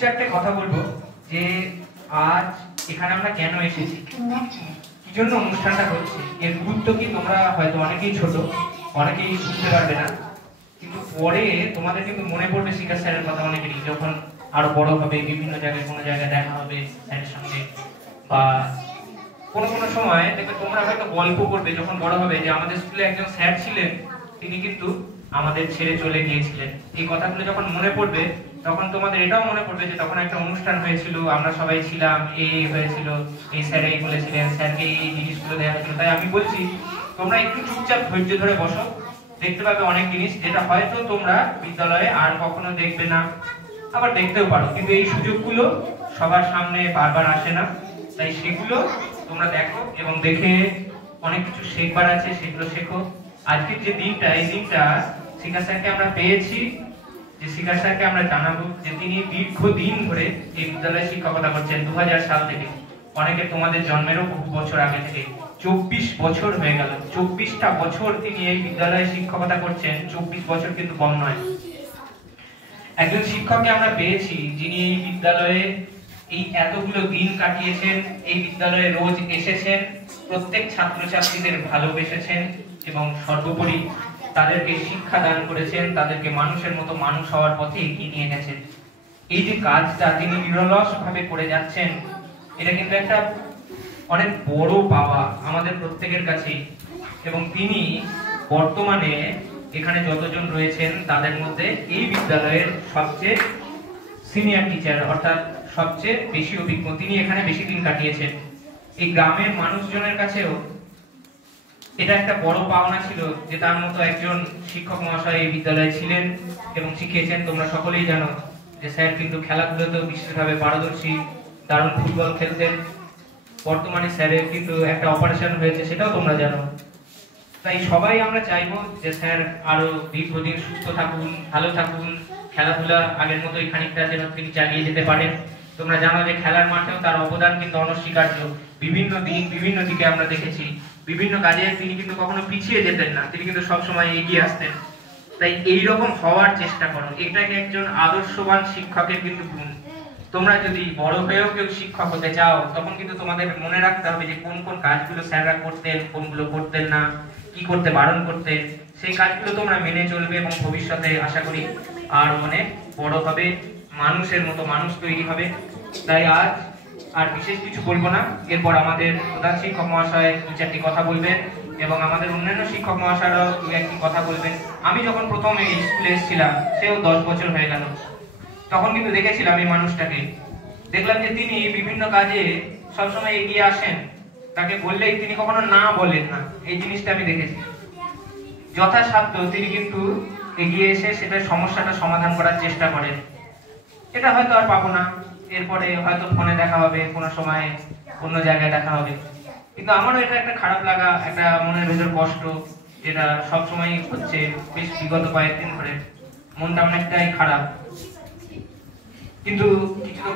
চারটে কথা বলবো যে আজ এখানে আমরা কেন এসেছি, কি জন্য অনুষ্ঠানটা হচ্ছে, এর গুরুত্ব কি তোমরা হয়তো অনেকেই ছোট, অনেকেই শুনতে পারবে না, কিন্তু পরে তোমাদের কিন্তু মনে পড়বে শিকার স্যারের কথা অনেকেরই, যখন আরো বড় হবে, বিভিন্ন জায়গায় কোনো জায়গায় দেখা হবে স্যারের সঙ্গে, বা কোনো কোনো সময় দেখবে তোমরা হয়তো গল্প করবে যখন বড় হবে যে আমাদের স্কুলে একজন স্যার ছিলেন, তিনি কিন্তু আমাদের ছেড়ে চলে গিয়েছিলেন। এই কথাগুলো যখন মনে পড়বে তখন তোমাদের এটাও মনে পড়বে যে তখন একটা অনুষ্ঠান হয়েছিল, আমরা সবাই ছিলাম, এই হয়েছিল, এই স্যার এই বলেছিলেন, স্যারকে এই জিনিসগুলো দেওয়া হয়েছিল। তাই আমি বলছি তোমরা একটু চুপচাপ ধৈর্য ধরে বসো, দেখতে পাবে অনেক জিনিস যেটা হয়তো তোমরা বিদ্যালয়ে আর কখনো দেখবে না, আবার দেখতেও পারো, কিন্তু এই সুযোগগুলো সবার সামনে বারবার আসে না। তাই সেগুলো তোমরা দেখো এবং দেখে অনেক কিছু শেখবার আছে, সেগুলো শেখো। আজকের যে দিনটা, এই দিনটা শিক্ষা স্যারকে আমরা পেয়েছি, যে শিক্ষা স্যারকে আমরা জানাবো যে তিনি দীর্ঘদিন ধরে এই বিদ্যালয়ে শিক্ষকতা করছেন, 2000 সাল থেকে, অনেকে তোমাদের জন্মেরও বহু বছর আগে থেকে। 24 বছর হয়ে গেল, 24টা বছর তিনি এই বিদ্যালয়ে শিক্ষকতা করছেন। 24 বছর কিন্তু কম নয়। একজন শিক্ষককে আমরা পেয়েছি যিনি এই বিদ্যালয়ে এই এতগুলো দিন কাটিয়েছেন, এই বিদ্যালয়ে রোজ এসেছেন, প্রত্যেক ছাত্রছাত্রীদের ভালোবেসেছেন এবং সর্বোপরি তাদেরকে শিক্ষা দান করেছেন, তাদেরকে মানুষের মতো মানুষ হওয়ার পথে এগিয়ে নিয়ে গেছেন। এই যে কাজটা তিনি নিরলস ভাবে করে যাচ্ছেন, এটা কিন্তু একটা অনেক বড় পাওয়া আমাদের প্রত্যেকের কাছেই। এবং তিনি বর্তমানে এখানে যতজন রয়েছেন তাদের মধ্যে এই বিদ্যালয়ের সবচেয়ে সিনিয়র টিচার, অর্থাৎ সবচেয়ে বেশি অভিজ্ঞ, তিনি এখানে বেশি দিন কাটিয়েছেন। এই গ্রামের মানুষজনের কাছেও এটা একটা বড় পাওনা ছিল যে তার মতো একজন শিক্ষক মহাশয় এই বিদ্যালয়ে ছিলেন এবং শিখিয়েছেন। তোমরা সকলেই জানো যে স্যার কিন্তু খেলাধুলাতেও বিশেষভাবে পারদর্শী, দারুণ ফুটবল খেলতেন। বর্তমানে স্যারের কিন্তু একটা অপারেশন হয়েছে, সেটাও তোমরা জানো। তাই সবাই আমরা চাইবো যে স্যার আরো দীর্ঘদিন সুস্থ থাকুন, ভালো থাকুন, খেলাধুলা আগের মতোই খানিকটা যেন তিনি চালিয়ে যেতে পারেন। তোমরা জানো যে খেলার মাঠেও তার অবদান কিন্তু অনস্বীকার্য। বিভিন্ন দিক বিভিন্ন দিকে আমরা দেখেছি, বিভিন্ন কাজে তিনি কিন্তু কখনো পিছিয়ে যেতেন না, তিনি কিন্তু সবসময় এগিয়ে আসতেন। তাই এইরকম হওয়ার চেষ্টা করো, এটাকে একজন আদর্শবান শিক্ষকের কিন্তু গুণ। তোমরা যদি বড় হয়েও কেউ শিক্ষক হতে চাও, তখন কিন্তু তোমাদের মনে রাখতে হবে যে কোন কোন কাজগুলো স্যাররা করতেন, কোনগুলো করতেন না, কি করতে বারণ করতেন, সেই কাজগুলো তোমরা মেনে চলবে এবং ভবিষ্যতে আশা করি আর অনেক বড় হবে, মানুষের মতো মানুষ তৈরি হবে। তাই আজ আর বিশেষ কিছু বলবো না, এরপর আমাদের প্রধান শিক্ষক মহাশয় দু চারটি কথা বলবেন এবং আমাদের অন্যান্য শিক্ষক মহাশয়রাও দু একটি কথা বলবেন। আমি যখন প্রথম এই স্কুলে এসেছিলাম, সেও 10 বছর হয়ে গেল, তখন কিন্তু দেখেছিলাম এই মানুষটাকে, দেখলাম যে তিনি বিভিন্ন কাজে সবসময় এগিয়ে আসেন, তাকে বললেই তিনি কখনো না বলেন না, এই জিনিসটা আমি দেখেছি। যথাসাধ্য তিনি কিন্তু এগিয়ে এসে সেটা সমস্যাটা সমাধান করার চেষ্টা করেন। এটা হয়তো আর পাবো না, এরপরে হয়তো ফোনে দেখা হবে, কোনো সময় অন্য জায়গায় দেখা হবে, কিন্তু আমারও এটা একটা খারাপ লাগা, একটা মনের ভেতর কষ্ট, যেটা সবসময় হচ্ছে বেশ বিগত কয়েকদিন ধরে। মনটা অনেকটাই খারাপ, কিন্তু কিছু তো